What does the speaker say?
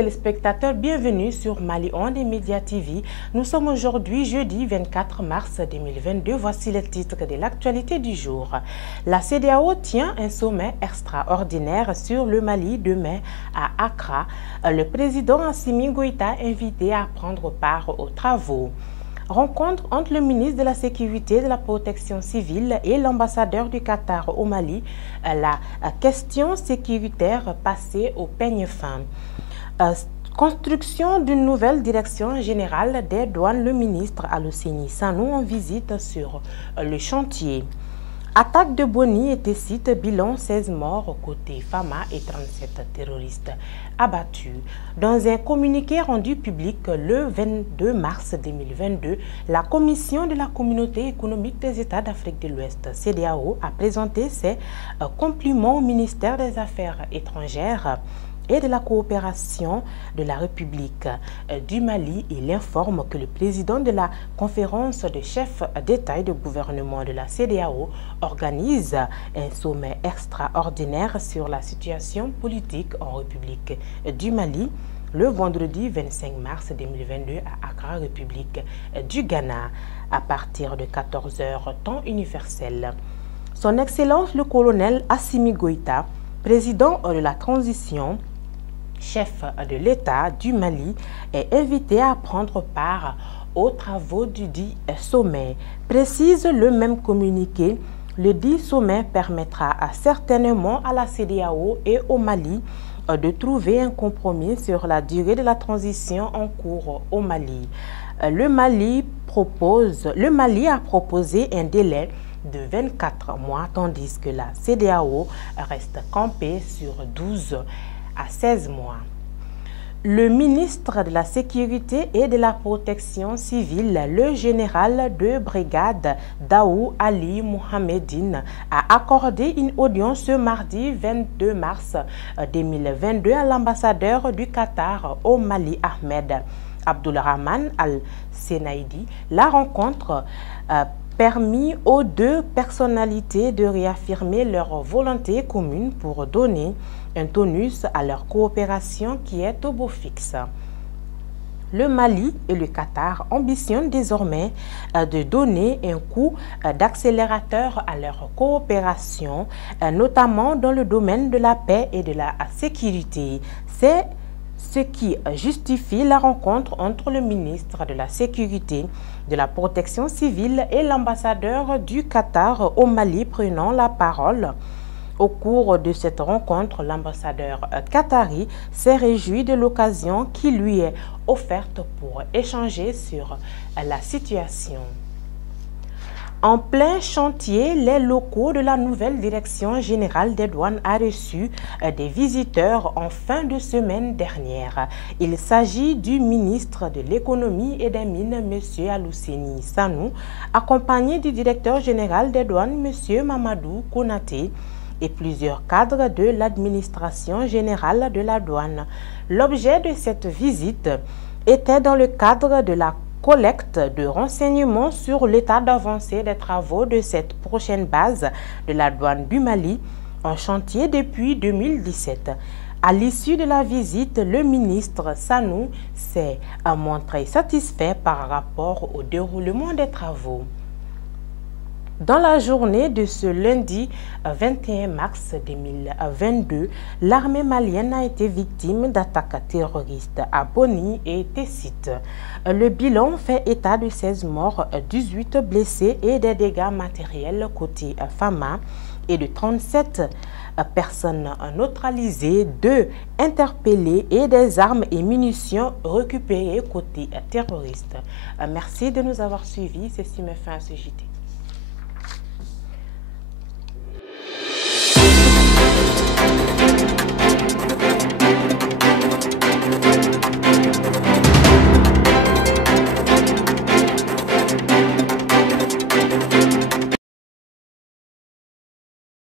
téléspectateurs, bienvenue sur Mali Onde et Média TV. Nous sommes aujourd'hui jeudi 24 mars 2022. Voici les titres de l'actualité du jour. La CEDEAO tient un sommet extraordinaire sur le Mali demain à Accra. Le président Assimi Goïta invité à prendre part aux travaux. Rencontre entre le ministre de la Sécurité et de la Protection civile et l'ambassadeur du Qatar au Mali. La question sécuritaire passée au peigne fin. Construction d'une nouvelle direction générale des douanes, le ministre Alousséni Sanou en visite sur le chantier. Attaque de Boni et Tessit, bilan 16 morts côté Fama et 37 terroristes abattus. Dans un communiqué rendu public le 22 mars 2022, la Commission de la Communauté économique des États d'Afrique de l'Ouest, CEDEAO, a présenté ses compliments au ministère des Affaires étrangères et de la coopération de la République du Mali. Il informe que le président de la conférence de chefs d'État et de gouvernement de la CEDEAO organise un sommet extraordinaire sur la situation politique en République du Mali le vendredi 25 mars 2022 à Accra, République du Ghana, à partir de 14 h temps universel. Son Excellence le colonel Assimi Goïta, président de la transition, chef de l'État du Mali, est invité à prendre part aux travaux du dit sommet. Précise le même communiqué, le dit sommet permettra certainement à la CEDEAO et au Mali de trouver un compromis sur la durée de la transition en cours au Mali. Le Mali a proposé un délai de 24 mois, tandis que la CEDEAO reste campée sur 12 à 16 mois. Le ministre de la Sécurité et de la Protection civile, le général de brigade Daou Ali Mohamedine, a accordé une audience ce mardi 22 mars 2022 à l'ambassadeur du Qatar au Mali, Ahmed Abdulrahman Al-Senaidi. La rencontre permis aux deux personnalités de réaffirmer leur volonté commune pour donner un tonus à leur coopération qui est au beau fixe. Le Mali et le Qatar ambitionnent désormais de donner un coup d'accélérateur à leur coopération, notamment dans le domaine de la paix et de la sécurité. C'est ce qui justifie la rencontre entre le ministre de la Sécurité, de la Protection civile et l'ambassadeur du Qatar au Mali prenant la parole. Au cours de cette rencontre, l'ambassadeur qatari s'est réjoui de l'occasion qui lui est offerte pour échanger sur la situation. En plein chantier, les locaux de la nouvelle direction générale des douanes a reçu des visiteurs en fin de semaine dernière. Il s'agit du ministre de l'économie et des mines, M. Alousséni Sanou, accompagné du directeur général des douanes, M. Mamadou Konaté, et plusieurs cadres de l'administration générale de la douane. L'objet de cette visite était dans le cadre de la collecte de renseignements sur l'état d'avancée des travaux de cette prochaine base de la douane du Mali, en chantier depuis 2017. À l'issue de la visite, le ministre Sanou s'est montré satisfait par rapport au déroulement des travaux. Dans la journée de ce lundi 21 mars 2022, l'armée malienne a été victime d'attaques terroristes à Boni et Tessit. Le bilan fait état de 16 morts, 18 blessés et des dégâts matériels côté Fama et de 37 personnes neutralisées, 2 interpellés et des armes et munitions récupérées côté terroriste. Merci de nous avoir suivis. Ceci me fait un CJT.